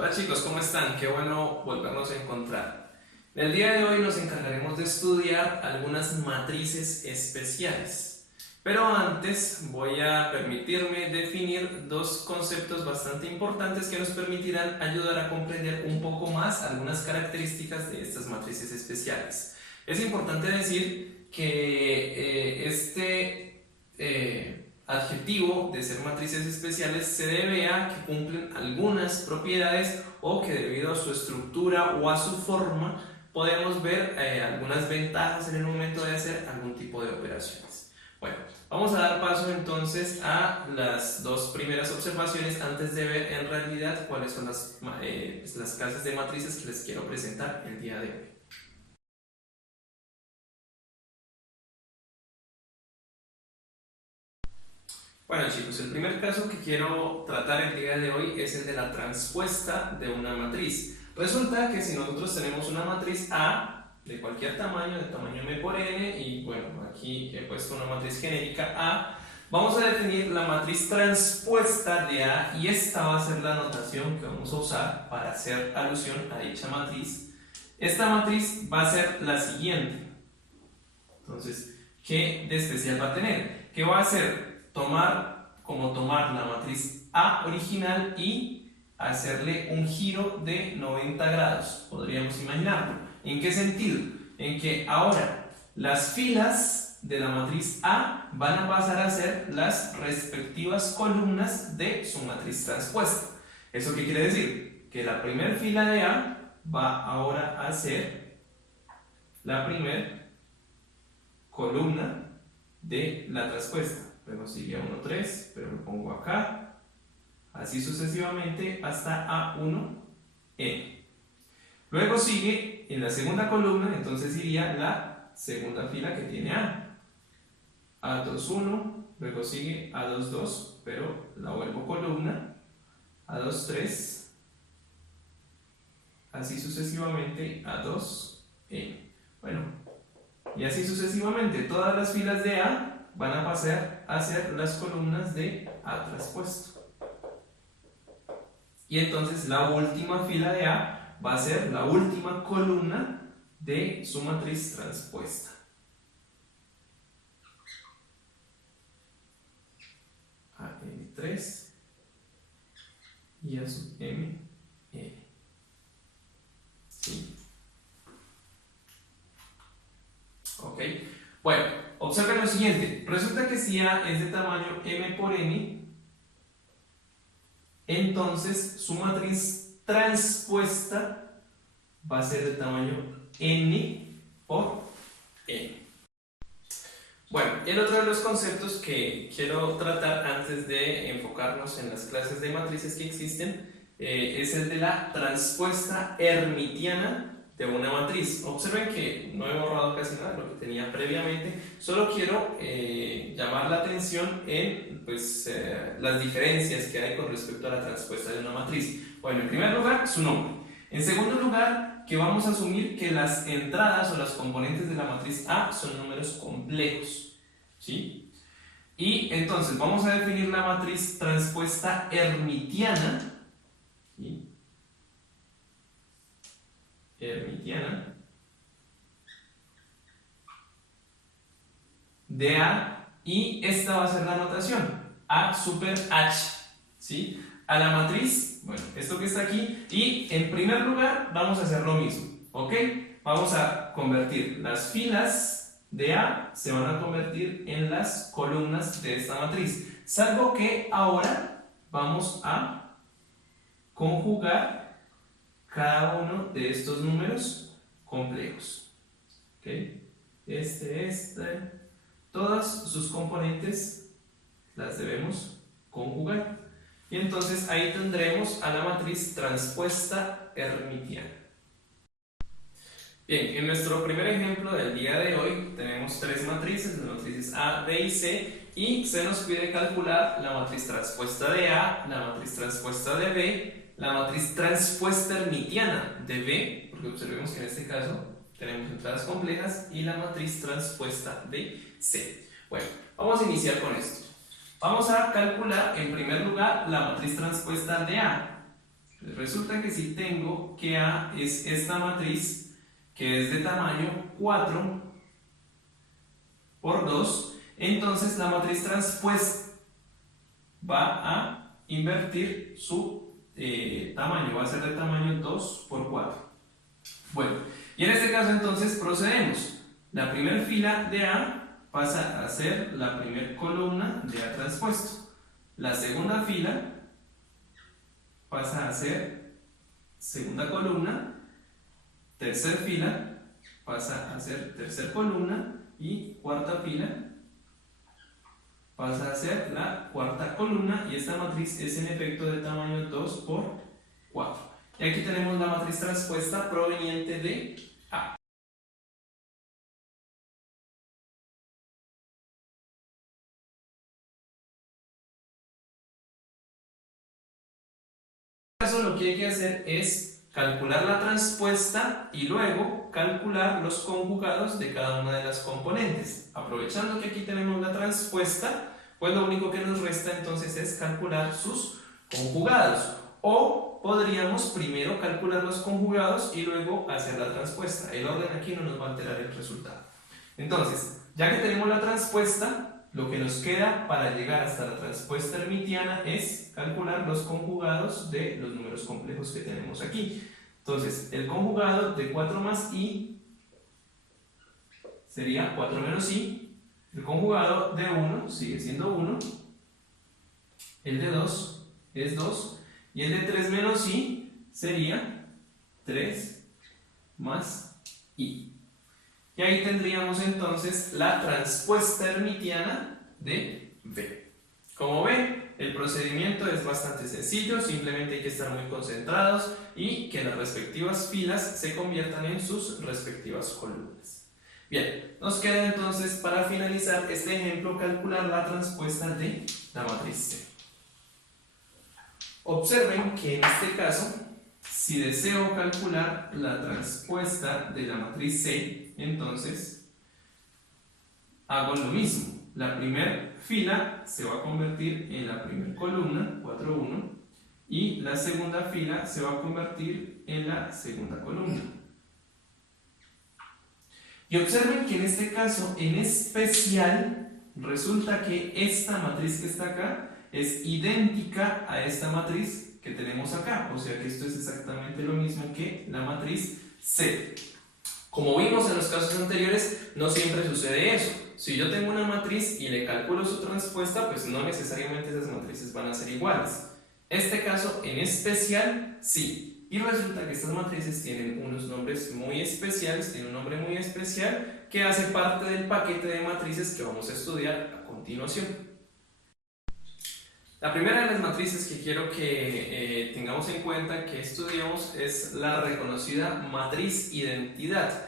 Hola chicos, ¿cómo están? Qué bueno volvernos a encontrar. En el día de hoy nos encargaremos de estudiar algunas matrices especiales. Pero antes voy a permitirme definir dos conceptos bastante importantes que nos permitirán ayudar a comprender un poco más algunas características de estas matrices especiales. Es importante decir que adjetivo de ser matrices especiales se debe a que cumplen algunas propiedades o que debido a su estructura o a su forma podemos ver algunas ventajas en el momento de hacer algún tipo de operaciones. Bueno, vamos a dar paso entonces a las dos primeras observaciones antes de ver en realidad cuáles son las clases de matrices que les quiero presentar el día de hoy. Bueno chicos, el primer caso que quiero tratar el día de hoy es el de la transpuesta de una matriz. Resulta que si nosotros tenemos una matriz A de cualquier tamaño, de tamaño m por n, y bueno, aquí he puesto una matriz genérica A, vamos a definir la matriz transpuesta de A y esta va a ser la notación que vamos a usar para hacer alusión a dicha matriz. Esta matriz va a ser la siguiente. Entonces, ¿qué de especial va a tener? ¿Qué va a hacer? Tomar la matriz A original y hacerle un giro de 90 grados, podríamos imaginarlo. ¿En qué sentido? En que ahora las filas de la matriz A van a pasar a ser las respectivas columnas de su matriz transpuesta. ¿Eso qué quiere decir? Que la primera fila de A va ahora a ser la primera columna de la transpuesta. Luego sigue A1, 3, pero lo pongo acá. Así sucesivamente hasta A1N. Luego sigue en la segunda columna, entonces iría la segunda fila que tiene A. A2, 1, luego sigue A2, 2, pero la vuelvo columna. A2, 3, así sucesivamente A2N. Bueno, y así sucesivamente, todas las filas de A van a pasar a ser las columnas de A transpuesto. Y entonces la última fila de A va a ser la última columna de su matriz transpuesta. AN3 y A sub M, N. ¿Sí? Ok. Bueno, observen lo siguiente. Resulta que si A es de tamaño m por n, entonces su matriz transpuesta va a ser de tamaño n por n. Bueno, el otro de los conceptos que quiero tratar antes de enfocarnos en las clases de matrices que existen es el de la transpuesta hermitiana de una matriz. Observen que no he borrado casi nada de lo que tenía previamente, solo quiero llamar la atención en las diferencias que hay con respecto a la transpuesta de una matriz. Bueno, en primer lugar, su nombre. En segundo lugar, que vamos a asumir que las entradas o las componentes de la matriz A son números complejos, ¿sí? Y entonces vamos a definir la matriz transpuesta hermitiana, ¿sí? Hermitiana de A, y esta va a ser la notación A super H, ¿sí? A la matriz, bueno, esto que está aquí, y en primer lugar vamos a hacer lo mismo, ¿ok? Vamos a convertir las filas de A, se van a convertir en las columnas de esta matriz, salvo que ahora vamos a conjugar cada uno de estos números complejos, ¿ok? Todas sus componentes las debemos conjugar. Y entonces ahí tendremos a la matriz transpuesta hermitiana. Bien, en nuestro primer ejemplo del día de hoy tenemos tres matrices, las matrices A, B y C, y se nos pide calcular la matriz transpuesta de A, la matriz transpuesta de B, la matriz transpuesta hermitiana de B, porque observemos que en este caso tenemos entradas complejas, y la matriz transpuesta de C. Bueno, vamos a iniciar con esto. Vamos a calcular en primer lugar la matriz transpuesta de A. Resulta que si tengo que A es esta matriz, que es de tamaño 4 por 2, entonces la matriz transpuesta va a invertir su tamaño, va a ser de tamaño 2 por 4. Bueno, y en este caso entonces procedemos. La primera fila de A pasa a ser la primera columna de A transpuesto. La segunda fila pasa a ser segunda columna. Tercera fila pasa a ser tercera columna. Y cuarta fila pasa a ser la cuarta columna. Y esta matriz es en efecto de tamaño 2 por 4. Y aquí tenemos la matriz transpuesta proveniente de A. En este caso lo que hay que hacer es calcular la transpuesta y luego calcular los conjugados de cada una de las componentes. Aprovechando que aquí tenemos la transpuesta, pues lo único que nos resta entonces es calcular sus conjugados. O podríamos primero calcular los conjugados y luego hacer la transpuesta. El orden aquí no nos va a alterar el resultado. Entonces, ya que tenemos la transpuesta, lo que nos queda para llegar hasta la transpuesta hermitiana es calcular los conjugados de los números complejos que tenemos aquí. Entonces, el conjugado de 4 más i sería 4 menos i. El conjugado de 1 sigue siendo 1. El de 2 es 2. Y el de 3 menos i sería 3 más i. Y ahí tendríamos entonces la transpuesta hermitiana de V. Como ven, el procedimiento es bastante sencillo, simplemente hay que estar muy concentrados y que las respectivas filas se conviertan en sus respectivas columnas. Bien, nos queda entonces para finalizar este ejemplo calcular la transpuesta de la matriz C. Observen que en este caso, si deseo calcular la transpuesta de la matriz C, entonces hago lo mismo. La primera fila se va a convertir en la primera columna, 4, 1, y la segunda fila se va a convertir en la segunda columna. Y observen que en este caso, en especial, resulta que esta matriz que está acá es idéntica a esta matriz que tenemos acá, o sea que esto es exactamente lo mismo que la matriz C. Como vimos en los casos anteriores, no siempre sucede eso. Si yo tengo una matriz y le calculo su transpuesta, pues no necesariamente esas matrices van a ser iguales. Este caso en especial, sí. Y resulta que estas matrices tienen unos nombres muy especiales, tienen un nombre muy especial que hace parte del paquete de matrices que vamos a estudiar a continuación. La primera de las matrices que quiero que tengamos en cuenta que estudiamos es la reconocida matriz identidad.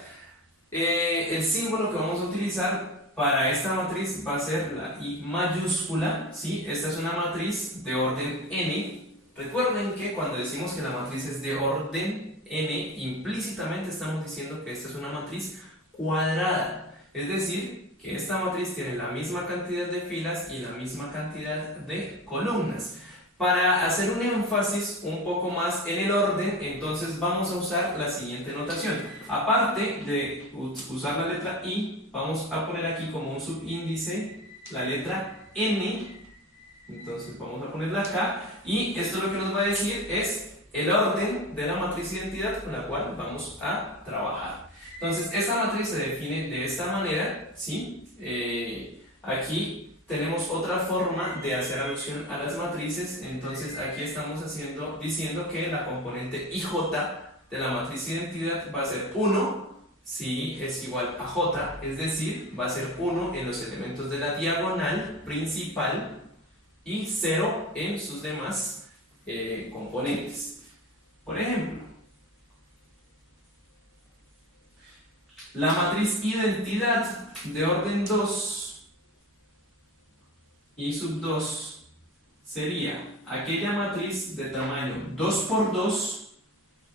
El símbolo que vamos a utilizar para esta matriz va a ser la I mayúscula, ¿sí? Esta es una matriz de orden n. Recuerden que cuando decimos que la matriz es de orden n, implícitamente estamos diciendo que esta es una matriz cuadrada, es decir, que esta matriz tiene la misma cantidad de filas y la misma cantidad de columnas. Para hacer un énfasis un poco más en el orden, entonces vamos a usar la siguiente notación. Aparte de usar la letra I, vamos a poner aquí como un subíndice la letra N. Entonces vamos a ponerla acá. Y esto lo que nos va a decir es el orden de la matriz identidad con la cual vamos a trabajar. Entonces, esta matriz se define de esta manera, ¿sí? Aquí tenemos otra forma de hacer alusión a las matrices, entonces aquí estamos diciendo que la componente IJ de la matriz identidad va a ser 1 si es igual a J, es decir, va a ser 1 en los elementos de la diagonal principal y 0 en sus demás componentes. Por ejemplo, la matriz identidad de orden 2 y sub 2 sería aquella matriz de tamaño 2 por 2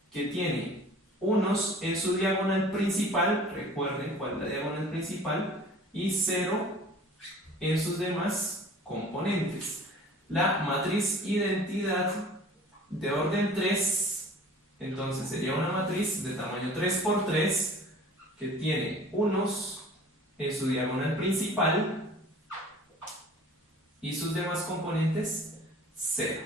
que tiene unos en su diagonal principal, recuerden cuál es la diagonal principal, y 0 en sus demás componentes. La matriz identidad de orden 3, entonces sería una matriz de tamaño 3 por 3 que tiene unos en su diagonal principal y sus demás componentes 0.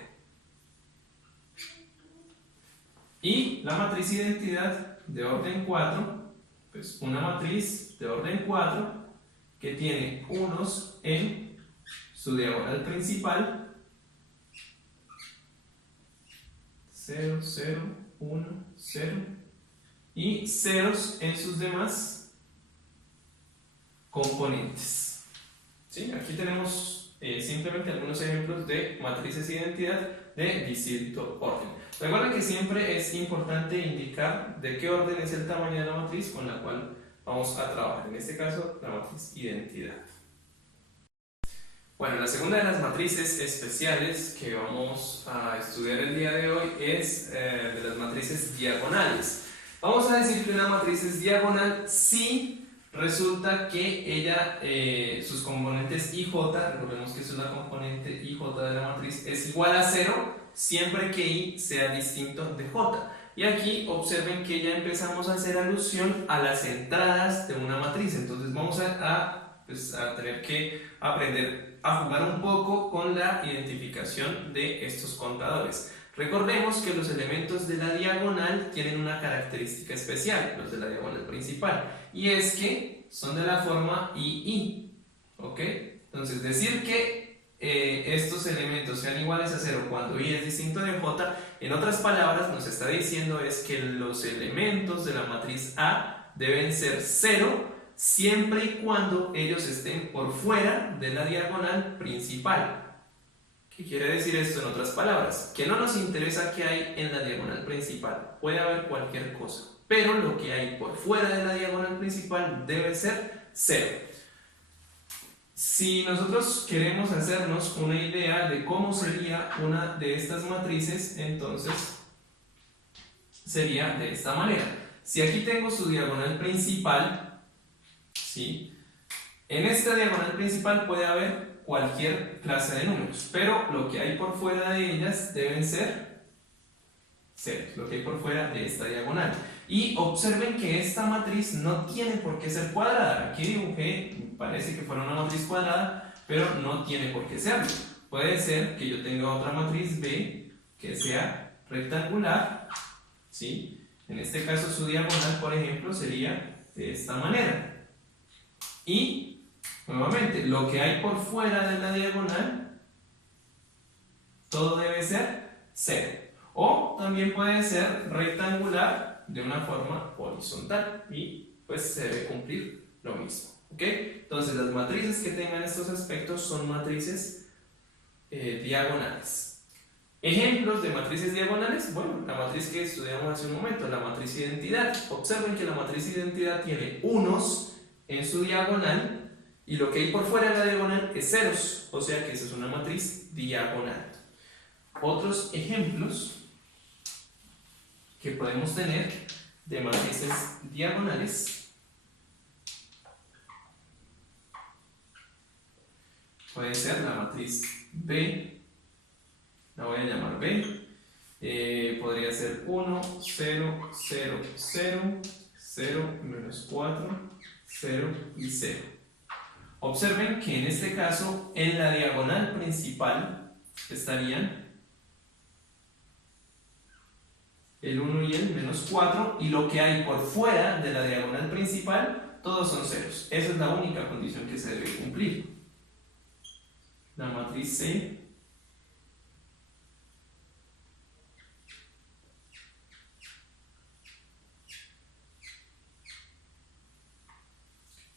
Y la matriz identidad de orden 4, pues una matriz de orden 4 que tiene unos en su diagonal principal, 0, 0, 1, 0, y ceros en sus demás componentes. ¿Sí? Aquí tenemos simplemente algunos ejemplos de matrices de identidad de distinto orden. Recuerden que siempre es importante indicar de qué orden es el tamaño de la matriz con la cual vamos a trabajar. En este caso, la matriz identidad. Bueno, la segunda de las matrices especiales que vamos a estudiar el día de hoy es de las matrices diagonales. Vamos a decir que una matriz es diagonal si resulta que ella, sus componentes IJ, recordemos que eso es la componente IJ de la matriz, es igual a 0 siempre que I sea distinto de J. Y aquí observen que ya empezamos a hacer alusión a las entradas de una matriz. Entonces vamos a tener que aprender a jugar un poco con la identificación de estos contadores. Recordemos que los elementos de la diagonal tienen una característica especial, los de la diagonal principal, y es que son de la forma II, ¿ok? Entonces decir que estos elementos sean iguales a 0 cuando I es distinto de J, en otras palabras nos está diciendo es que los elementos de la matriz A deben ser 0 siempre y cuando ellos estén por fuera de la diagonal principal. ¿Qué quiere decir esto en otras palabras? Que no nos interesa qué hay en la diagonal principal, puede haber cualquier cosa, pero lo que hay por fuera de la diagonal principal debe ser 0. Si nosotros queremos hacernos una idea de cómo sería una de estas matrices, entonces sería de esta manera. Si aquí tengo su diagonal principal, ¿sí? En esta diagonal principal puede haber cualquier clase de números, pero lo que hay por fuera de ellas deben ser ceros, lo que hay por fuera de esta diagonal. Y observen que esta matriz no tiene por qué ser cuadrada. Aquí dibujé, parece que fuera una matriz cuadrada, pero no tiene por qué serlo. Puede ser que yo tenga otra matriz B que sea rectangular, ¿sí? En este caso su diagonal, por ejemplo, sería de esta manera. Y nuevamente, lo que hay por fuera de la diagonal, todo debe ser 0. O también puede ser rectangular de una forma horizontal y pues se debe cumplir lo mismo. ¿Ok? Entonces las matrices que tengan estos aspectos son matrices diagonales. Ejemplos de matrices diagonales, bueno, la matriz que estudiamos hace un momento, la matriz identidad. Observen que la matriz identidad tiene unos en su diagonal y lo que hay por fuera de la diagonal es ceros, o sea que esa es una matriz diagonal. Otros ejemplos que podemos tener de matrices diagonales puede ser la matriz B, la voy a llamar B, podría ser 1, 0, 0, 0, 0, menos 4, 0 y 0. Observen que en este caso en la diagonal principal estarían el 1 y el menos 4, y lo que hay por fuera de la diagonal principal todos son ceros. Esa es la única condición que se debe cumplir. La matriz C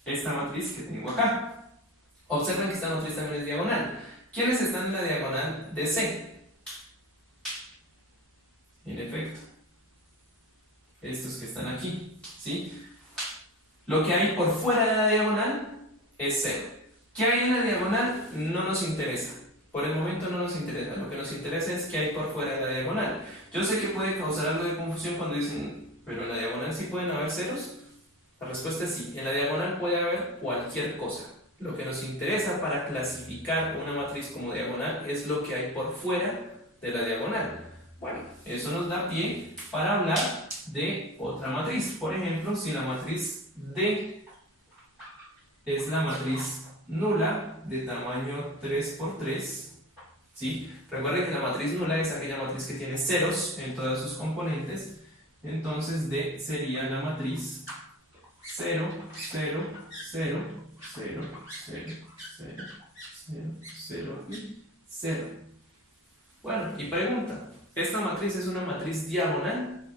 esta matriz que tengo acá. Observen que esta matriz también es diagonal. ¿Quiénes están en la diagonal de C? En efecto, estos que están aquí, ¿sí? Lo que hay por fuera de la diagonal es 0. ¿Qué hay en la diagonal? No nos interesa. Por el momento no nos interesa. Lo que nos interesa es qué hay por fuera de la diagonal. Yo sé que puede causar algo de confusión cuando dicen, pero en la diagonal sí pueden haber ceros. La respuesta es sí. En la diagonal puede haber cualquier cosa. Lo que nos interesa para clasificar una matriz como diagonal es lo que hay por fuera de la diagonal. Bueno, eso nos da pie para hablar de otra matriz. Por ejemplo, si la matriz D es la matriz nula de tamaño 3 por 3, ¿sí? Recuerden que la matriz nula es aquella matriz que tiene ceros en todos sus componentes. Entonces D sería la matriz 0, 0, 0, 0, 0, 0, 0, 0 y 0. Bueno, y pregunta, ¿esta matriz es una matriz diagonal?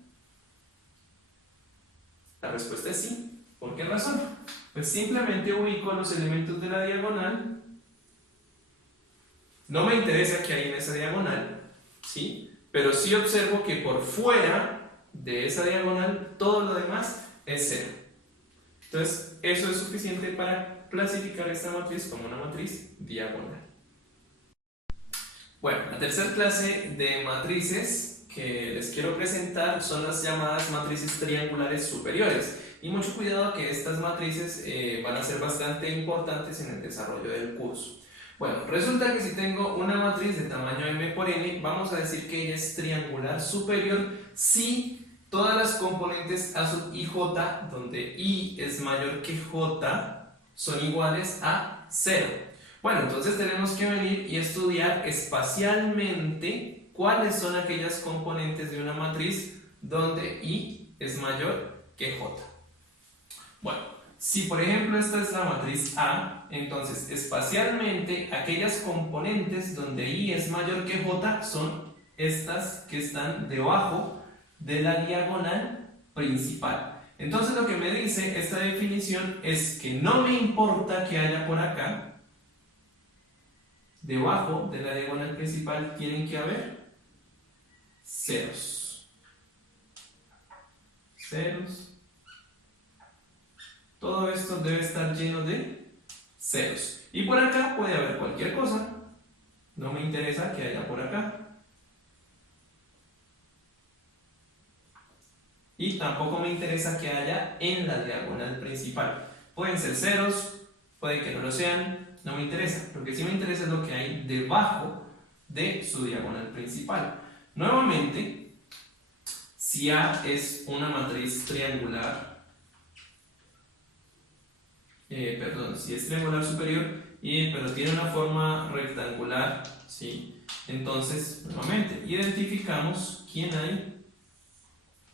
La respuesta es sí. ¿Por qué razón? Pues simplemente ubico los elementos de la diagonal. No me interesa qué hay en esa diagonal, ¿sí? Pero sí observo que por fuera de esa diagonal todo lo demás es 0. Entonces, eso es suficiente para clasificar esta matriz como una matriz diagonal. Bueno, la tercera clase de matrices que les quiero presentar son las llamadas matrices triangulares superiores. Y mucho cuidado que estas matrices van a ser bastante importantes en el desarrollo del curso. Bueno, resulta que si tengo una matriz de tamaño m por n, vamos a decir que ella es triangular superior si todas las componentes a sub i j, donde i es mayor que j, son iguales a 0. Bueno, entonces tenemos que venir y estudiar espacialmente cuáles son aquellas componentes de una matriz donde i es mayor que j. Bueno, si por ejemplo esta es la matriz A, entonces espacialmente aquellas componentes donde i es mayor que j son estas que están debajo de la diagonal principal. Entonces lo que me dice esta definición es que no me importa que haya por acá, debajo de la diagonal principal tienen que haber ceros. Ceros. Todo esto debe estar lleno de ceros. Y por acá puede haber cualquier cosa. No me interesa que haya por acá. Y tampoco me interesa que haya en la diagonal principal. Pueden ser ceros, puede que no lo sean, no me interesa. Lo que sí me interesa es lo que hay debajo de su diagonal principal. Nuevamente, si A es una matriz triangular, si es triangular superior, pero tiene una forma rectangular, ¿sí? Entonces, nuevamente, identificamos quién hay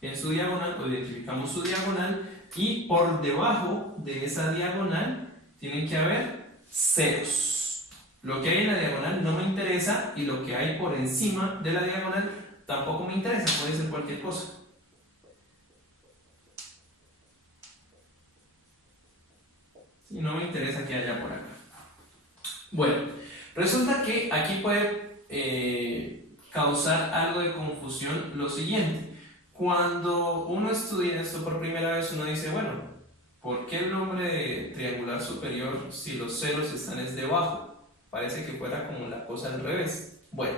en su diagonal, o identificamos su diagonal, y por debajo de esa diagonal tienen que haber ceros. Lo que hay en la diagonal no me interesa, y lo que hay por encima de la diagonal tampoco me interesa, puede ser cualquier cosa. Y no me interesa que haya por acá. Bueno, resulta que aquí puede causar algo de confusión lo siguiente. Cuando uno estudia esto por primera vez, uno dice, bueno, ¿por qué el nombre de triangular superior si los ceros están es debajo? Parece que fuera como la cosa al revés. Bueno,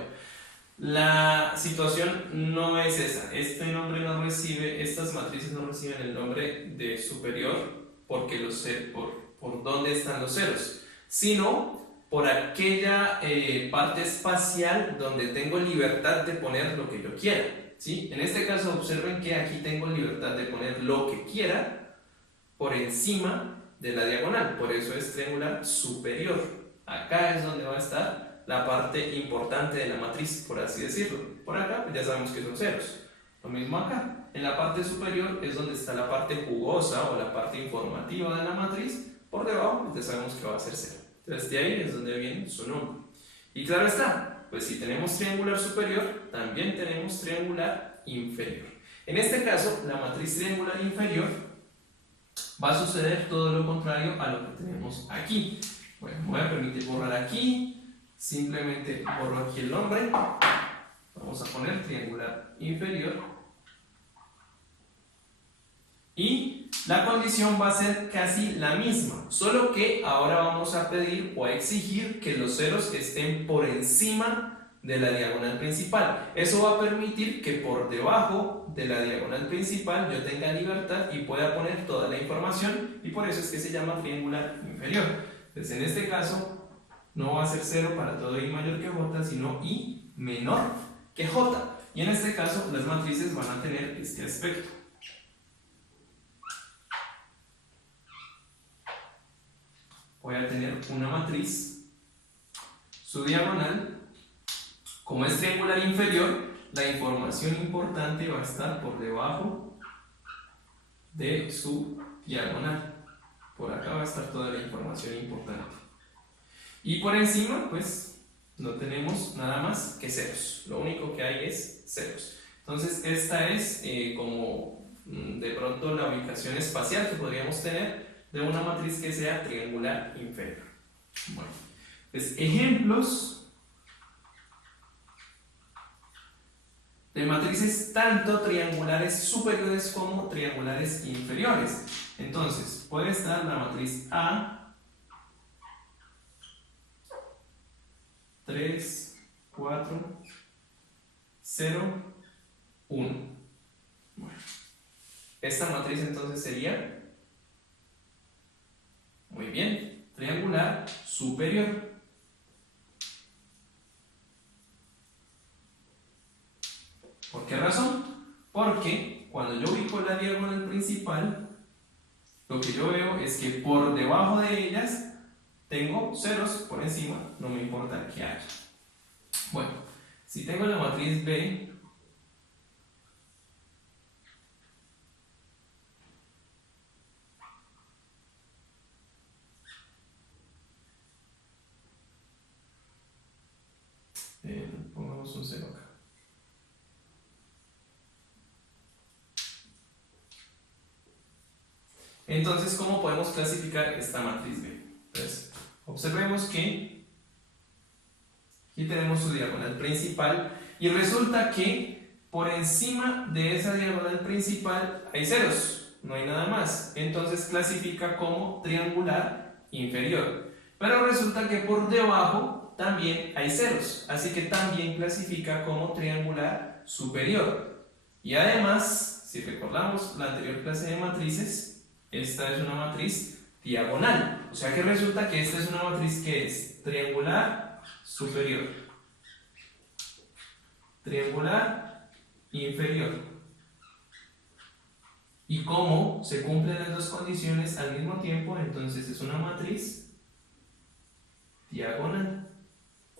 la situación no es esa. Este nombre no recibe, estas matrices no reciben el nombre de superior porque por dónde están los ceros, sino por aquella parte espacial donde tengo libertad de poner lo que yo quiera, ¿sí? En este caso observen que aquí tengo libertad de poner lo que quiera por encima de la diagonal, por eso es triangular superior. Acá es donde va a estar la parte importante de la matriz, por así decirlo. Por acá pues ya sabemos que son ceros. Lo mismo acá. En la parte superior es donde está la parte jugosa o la parte informativa de la matriz. Por debajo pues ya sabemos que va a ser 0. Entonces de ahí es donde viene su nombre. Y claro está, pues si tenemos triangular superior, también tenemos triangular inferior. En este caso, la matriz triangular inferior va a suceder todo lo contrario a lo que tenemos aquí. Bueno, me voy a permitir borrar aquí, simplemente borro aquí el nombre. Vamos a poner triangular inferior. Y la condición va a ser casi la misma, solo que ahora vamos a pedir o a exigir que los ceros estén por encima de la diagonal principal. Eso va a permitir que por debajo de la diagonal principal yo tenga libertad y pueda poner toda la información, y por eso es que se llama triangular inferior. Entonces en este caso no va a ser 0 para todo i mayor que j, sino i menor que j. Y en este caso las matrices van a tener este aspecto. Voy a tener una matriz, su diagonal, como es triangular inferior, la información importante va a estar por debajo de su diagonal. Por acá va a estar toda la información importante. Y por encima, pues, no tenemos nada más que ceros. Lo único que hay es ceros. Entonces, esta es como de pronto la ubicación espacial que podríamos tener de una matriz que sea triangular inferior. Bueno, pues ejemplos de matrices tanto triangulares superiores como triangulares inferiores. Entonces, puede estar la matriz A, 3, 4, 0, 1. Bueno, esta matriz entonces sería, muy bien, triangular superior. ¿Por qué razón? Porque cuando yo ubico la diagonal principal, lo que yo veo es que por debajo de ellas tengo ceros, por encima no me importa que haya. Bueno, si tengo la matriz B, pongamos un 0 acá. Entonces, ¿cómo podemos clasificar esta matriz B? Entonces, observemos que aquí tenemos su diagonal principal y resulta que por encima de esa diagonal principal hay ceros, no hay nada más. Entonces clasifica como triangular inferior. Pero resulta que por debajo también hay ceros, así que también clasifica como triangular superior. Y además, si recordamos la anterior clase de matrices, esta es una matriz diagonal, o sea que resulta que esta es una matriz que es triangular superior, triangular inferior. Y como se cumplen las dos condiciones al mismo tiempo, entonces es una matriz diagonal.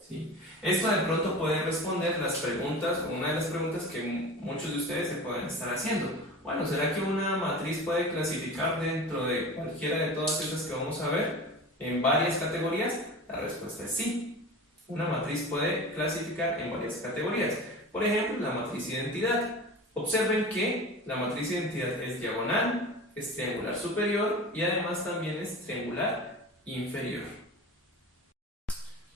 ¿Sí? Esto de pronto puede responder las preguntas, o una de las preguntas que muchos de ustedes se pueden estar haciendo. Bueno, ¿será que una matriz puede clasificar dentro de cualquiera de todas estas que vamos a ver en varias categorías? La respuesta es sí. Una matriz puede clasificar en varias categorías. Por ejemplo, la matriz identidad. Observen que la matriz identidad es diagonal, es triangular superior y además también es triangular inferior.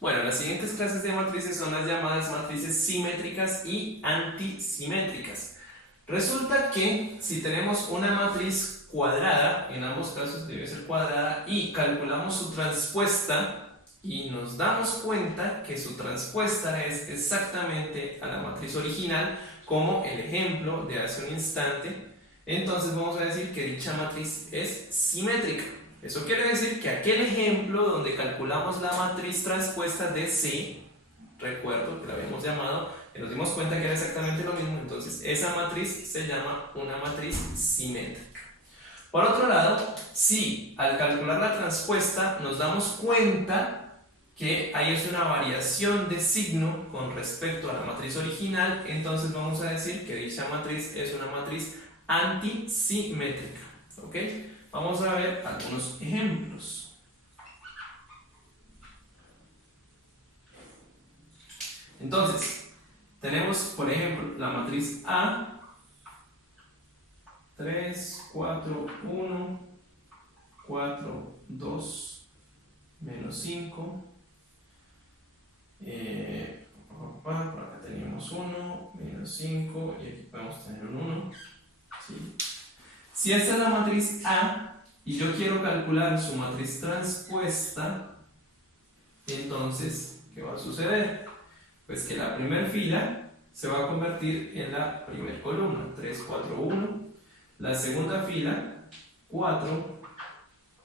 Bueno, las siguientes clases de matrices son las llamadas matrices simétricas y antisimétricas. Resulta que si tenemos una matriz cuadrada, en ambos casos debe ser cuadrada, y calculamos su transpuesta y nos damos cuenta que su transpuesta es exactamente a la matriz original, como el ejemplo de hace un instante, entonces vamos a decir que dicha matriz es simétrica. Eso quiere decir que aquel ejemplo donde calculamos la matriz transpuesta de C, recuerdo que la habíamos llamado, y nos dimos cuenta que era exactamente lo mismo, entonces esa matriz se llama una matriz simétrica. Por otro lado, si al calcular la transpuesta nos damos cuenta que hay una variación de signo con respecto a la matriz original, entonces vamos a decir que dicha matriz es una matriz antisimétrica. ¿Ok? Vamos a ver algunos ejemplos. Entonces, tenemos, por ejemplo, la matriz A, 3, 4, 1, 4, 2, menos 5. Por acá teníamos 1, menos 5, y aquí podemos tener un 1. ¿Sí? Si esta es la matriz A y yo quiero calcular su matriz transpuesta, entonces, ¿qué va a suceder? Pues que la primera fila se va a convertir en la primera columna, 3, 4, 1. La segunda fila, 4,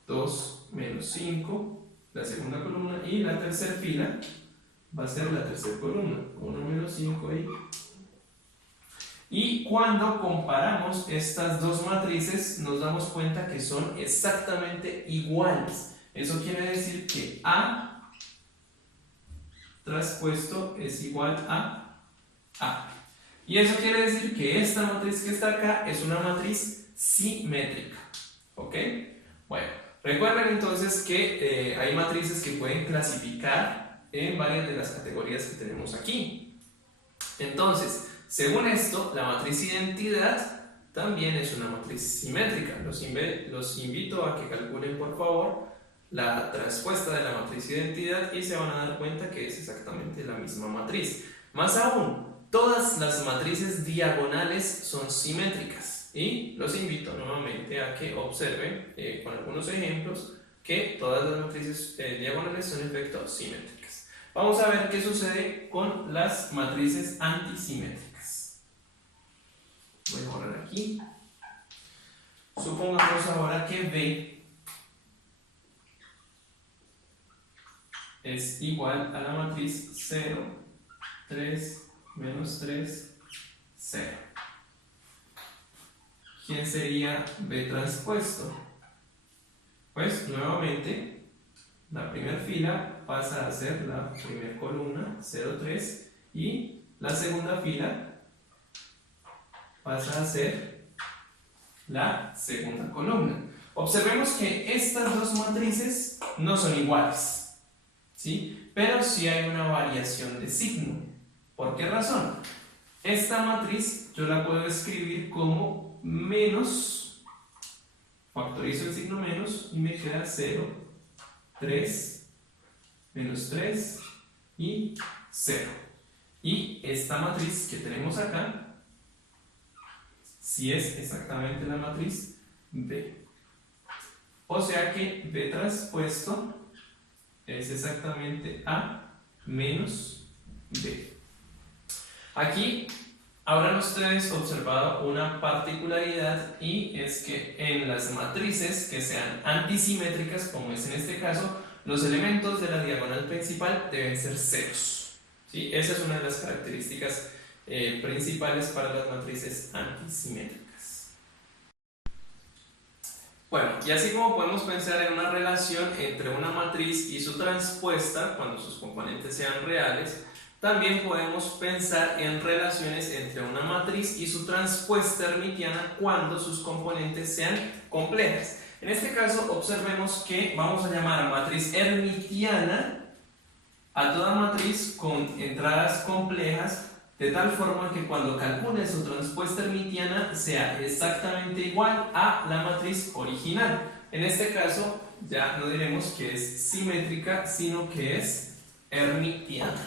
2, menos 5, la segunda columna. Y la tercera fila va a ser la tercera columna, 1, menos 5 y Y cuando comparamos estas dos matrices nos damos cuenta que son exactamente iguales. Eso quiere decir que A traspuesto es igual a A. Y eso quiere decir que esta matriz que está acá es una matriz simétrica. ¿Ok? Bueno, recuerden entonces que hay matrices que pueden clasificar en varias de las categorías que tenemos aquí. Entonces, según esto, la matriz identidad también es una matriz simétrica. Los invito a que calculen por favor la transpuesta de la matriz identidad y se van a dar cuenta que es exactamente la misma matriz. Más aún, todas las matrices diagonales son simétricas y los invito nuevamente a que observen con algunos ejemplos que todas las matrices diagonales son en efecto simétricas. Vamos a ver qué sucede con las matrices antisimétricas. Voy a borrar aquí. Supongamos ahora que B es igual a la matriz 0, 3, menos 3, 0. ¿Quién sería B transpuesto? Pues nuevamente la primera fila pasa a ser la primera columna, 0, 3, y la segunda fila pasa a ser la segunda columna. Observemos que estas dos matrices no son iguales, ¿sí? Pero sí hay una variación de signo. ¿Por qué razón? Esta matriz yo la puedo escribir como menos, factorizo el signo menos y me queda 0, 3, menos 3 y 0. Y esta matriz que tenemos acá, sí es exactamente la matriz B. O sea que B transpuesto es exactamente A menos B. Aquí habrán ustedes observado una particularidad y es que en las matrices que sean antisimétricas, como es en este caso, los elementos de la diagonal principal deben ser ceros. ¿Sí? Esa es una de las características principales para las matrices antisimétricas. Bueno, y así como podemos pensar en una relación entre una matriz y su transpuesta cuando sus componentes sean reales, también podemos pensar en relaciones entre una matriz y su transpuesta hermitiana cuando sus componentes sean complejas. En este caso, observemos que vamos a llamar a matriz hermitiana a toda matriz con entradas complejas, de tal forma que cuando calcule su transpuesta hermitiana sea exactamente igual a la matriz original. En este caso, ya no diremos que es simétrica, sino que es hermitiana.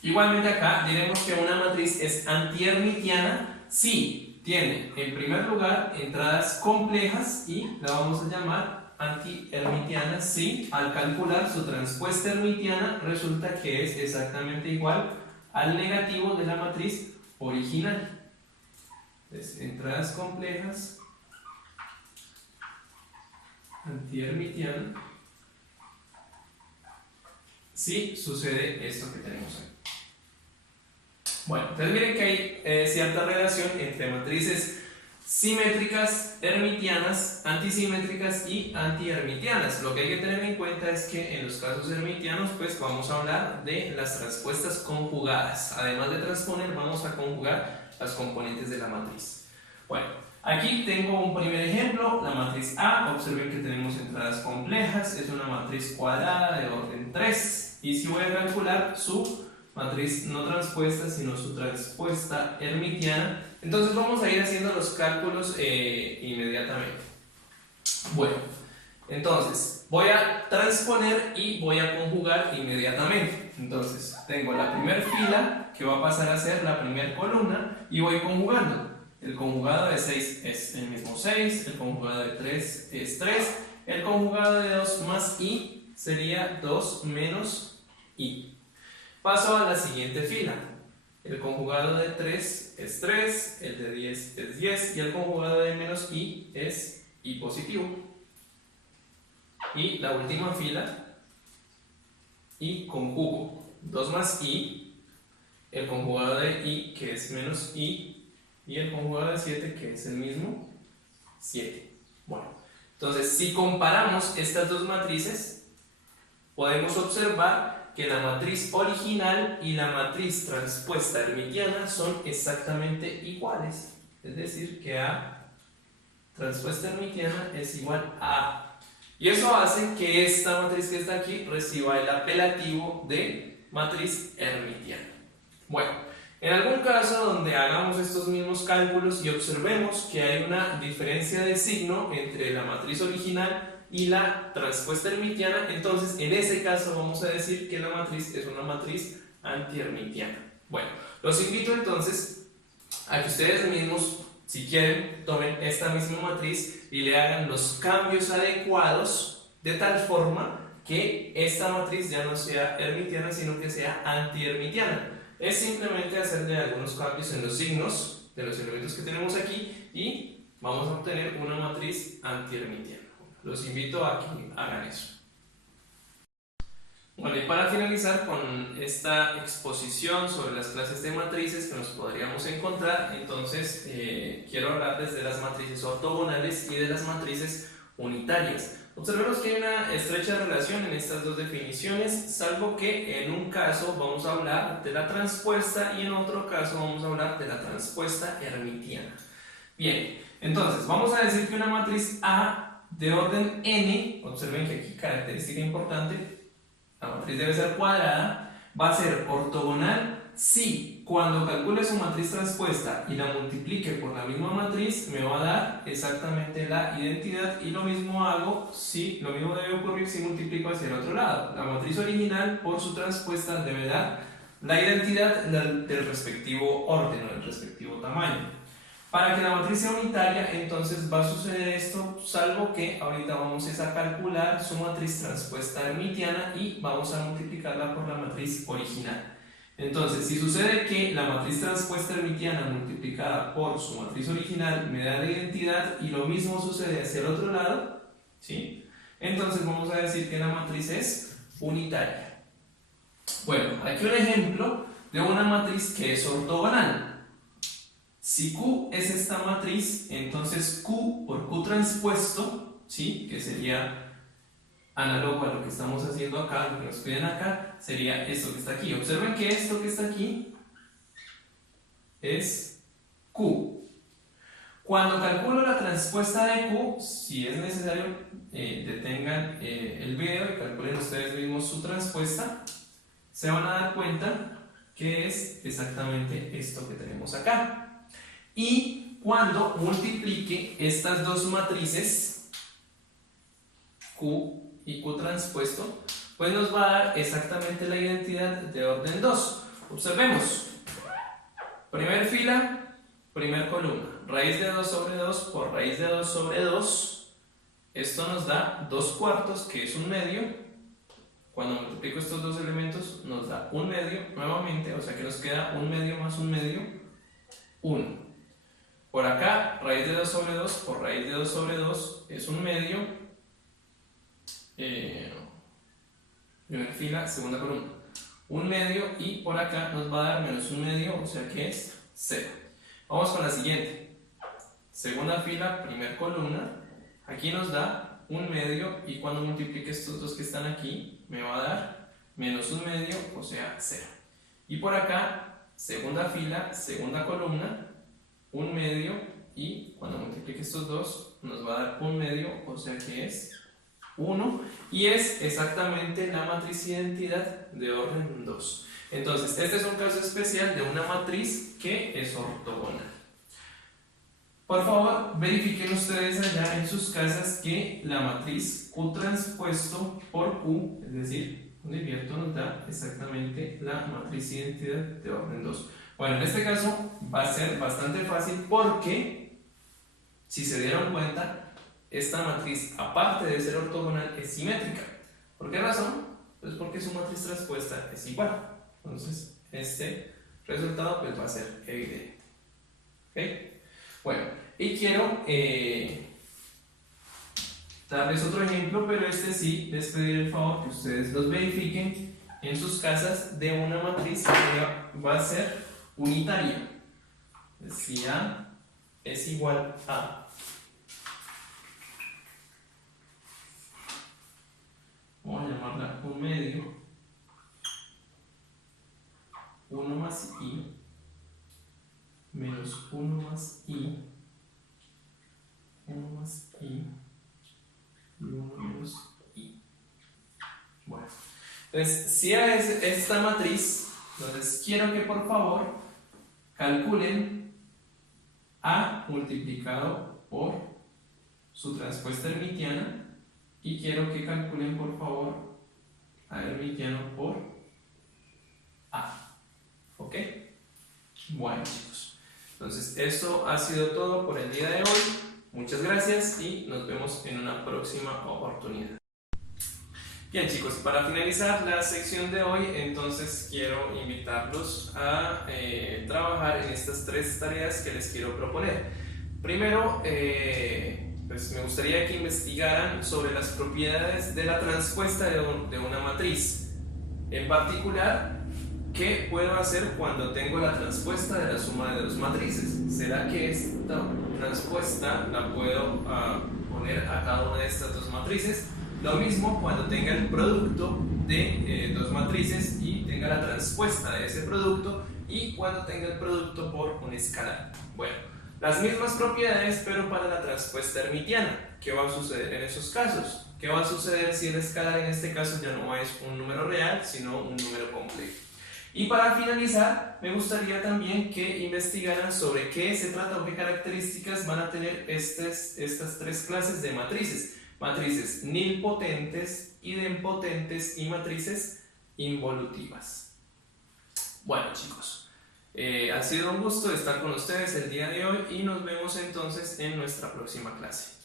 Igualmente acá diremos que una matriz es antihermitiana si tiene en primer lugar entradas complejas y la vamos a llamar antihermitiana si al calcular su transpuesta hermitiana resulta que es exactamente igual al negativo de la matriz original. Entonces, entradas complejas antihermitiana si sucede esto que tenemos aquí. Bueno, entonces miren que hay cierta relación entre matrices simétricas, hermitianas, antisimétricas y antihermitianas. Lo que hay que tener en cuenta es que en los casos hermitianos pues vamos a hablar de las transpuestas conjugadas. Además de transponer, vamos a conjugar las componentes de la matriz. Bueno, aquí tengo un primer ejemplo, la matriz A. Observen que tenemos entradas complejas, es una matriz cuadrada de orden 3. Y si voy a calcular su matriz no transpuesta, sino su transpuesta hermitiana, entonces vamos a ir haciendo los cálculos inmediatamente. Bueno, entonces voy a transponer y voy a conjugar inmediatamente. Entonces tengo la primera fila que va a pasar a ser la primera columna y voy conjugando. El conjugado de 6 es el mismo 6, el conjugado de 3 es 3, el conjugado de 2 más i sería 2 menos i. Paso a la siguiente fila. El conjugado de 3 es 3, el de 10 es 10 y el conjugado de menos i es i positivo. y la última fila y conjugo 2 más i, el conjugado de i que es menos i y el conjugado de 7 que es el mismo 7. Bueno, entonces si comparamos estas dos matrices podemos observar que la matriz original y la matriz transpuesta hermitiana son exactamente iguales, es decir que A transpuesta hermitiana es igual a A. Y eso hace que esta matriz que está aquí reciba el apelativo de matriz hermitiana. Bueno, en algún caso donde hagamos estos mismos cálculos y observemos que hay una diferencia de signo entre la matriz original y la transpuesta hermitiana, entonces en ese caso vamos a decir que la matriz es una matriz antihermitiana. Bueno, los invito entonces a que ustedes mismos, si quieren, tomen esta misma matriz y le hagan los cambios adecuados de tal forma que esta matriz ya no sea hermitiana, sino que sea antihermitiana. Es simplemente hacerle algunos cambios en los signos de los elementos que tenemos aquí y vamos a obtener una matriz antihermitiana. Los invito a que hagan eso. Bueno, y para finalizar con esta exposición sobre las clases de matrices que nos podríamos encontrar, entonces quiero hablarles de las matrices ortogonales y de las matrices unitarias. Observemos que hay una estrecha relación en estas dos definiciones, salvo que en un caso vamos a hablar de la transpuesta y en otro caso vamos a hablar de la transpuesta hermitiana. Bien, entonces vamos a decir que una matriz A de orden n, observen que aquí característica importante, la matriz debe ser cuadrada, va a ser ortogonal si cuando calcule su matriz transpuesta y la multiplique por la misma matriz me va a dar exactamente la identidad, y lo mismo hago si, lo mismo debe ocurrir si multiplico hacia el otro lado. La matriz original por su transpuesta debe dar la identidad del respectivo orden o del respectivo tamaño. Para que la matriz sea unitaria, entonces va a suceder esto, salvo que ahorita vamos a calcular su matriz transpuesta hermitiana y vamos a multiplicarla por la matriz original. Entonces, si sucede que la matriz transpuesta hermitiana multiplicada por su matriz original me da la identidad y lo mismo sucede hacia el otro lado, ¿sí? Entonces vamos a decir que la matriz es unitaria. Bueno, aquí un ejemplo de una matriz que es ortogonal. Si Q es esta matriz, entonces Q por Q transpuesto, ¿sí? Que sería análogo a lo que estamos haciendo acá, lo que nos piden acá, sería esto que está aquí. Observen que esto que está aquí es Q. Cuando calculo la transpuesta de Q, si es necesario, detengan el video y calculen ustedes mismos su transpuesta, se van a dar cuenta que es exactamente esto que tenemos acá. Y cuando multiplique estas dos matrices, Q y Q transpuesto, pues nos va a dar exactamente la identidad de orden 2. Observemos. Primer fila, primer columna. Raíz de 2 sobre 2 por raíz de 2 sobre 2. Esto nos da 2 cuartos, que es un medio. Cuando multiplico estos dos elementos, nos da un medio nuevamente, o sea que nos queda un medio más un medio, 1. Por acá, raíz de 2 sobre 2 por raíz de 2 sobre 2 es un medio. Primera fila, segunda columna. Un medio y por acá nos va a dar menos un medio, o sea que es 0. Vamos con la siguiente. Segunda fila, primera columna. Aquí nos da un medio y cuando multiplique estos dos que están aquí me va a dar menos un medio, o sea 0. Y por acá, segunda fila, segunda columna, un medio y cuando multiplique estos dos nos va a dar un medio, o sea que es 1 y es exactamente la matriz identidad de orden 2. Entonces este es un caso especial de una matriz que es ortogonal. Por favor, verifiquen ustedes allá en sus casas que la matriz Q transpuesto por Q, es decir, un divierto, nos da exactamente la matriz identidad de orden 2. Bueno, en este caso va a ser bastante fácil porque, si se dieron cuenta, esta matriz, aparte de ser ortogonal, es simétrica. ¿Por qué razón? Pues porque su matriz transpuesta es igual. Entonces, este resultado pues va a ser evidente. ¿Ok? Bueno, y quiero darles otro ejemplo, pero este sí les pediré el favor que ustedes los verifiquen en sus casas de una matriz que va a ser unitaria. Si A es igual a, vamos a llamarla un medio, 1 más i menos 1 más i, 1 más i y 1 menos i. Bueno, entonces si A es esta matriz, entonces quiero que por favor calculen A multiplicado por su transpuesta hermitiana y quiero que calculen por favor A hermitiano por A. ¿Ok? Bueno, chicos, entonces esto ha sido todo por el día de hoy. Muchas gracias y nos vemos en una próxima oportunidad. Bien, chicos, para finalizar la sección de hoy, entonces quiero invitarlos a trabajar en estas 3 tareas que les quiero proponer. Primero, pues me gustaría que investigaran sobre las propiedades de la transpuesta de una matriz. En particular, ¿qué puedo hacer cuando tengo la transpuesta de la suma de 2 matrices? ¿Será que esta transpuesta la puedo poner a cada una de estas 2 matrices? Lo mismo cuando tenga el producto de 2 matrices y tenga la transpuesta de ese producto, y cuando tenga el producto por un escalar. Bueno, las mismas propiedades pero para la transpuesta hermitiana. ¿Qué va a suceder en esos casos? ¿Qué va a suceder si el escalar en este caso ya no es un número real sino un número complejo? Y para finalizar, me gustaría también que investigaran sobre qué se trata o qué características van a tener estas 3 clases de matrices. Matrices nilpotentes, idempotentes y matrices involutivas. Bueno, chicos, ha sido un gusto estar con ustedes el día de hoy y nos vemos entonces en nuestra próxima clase.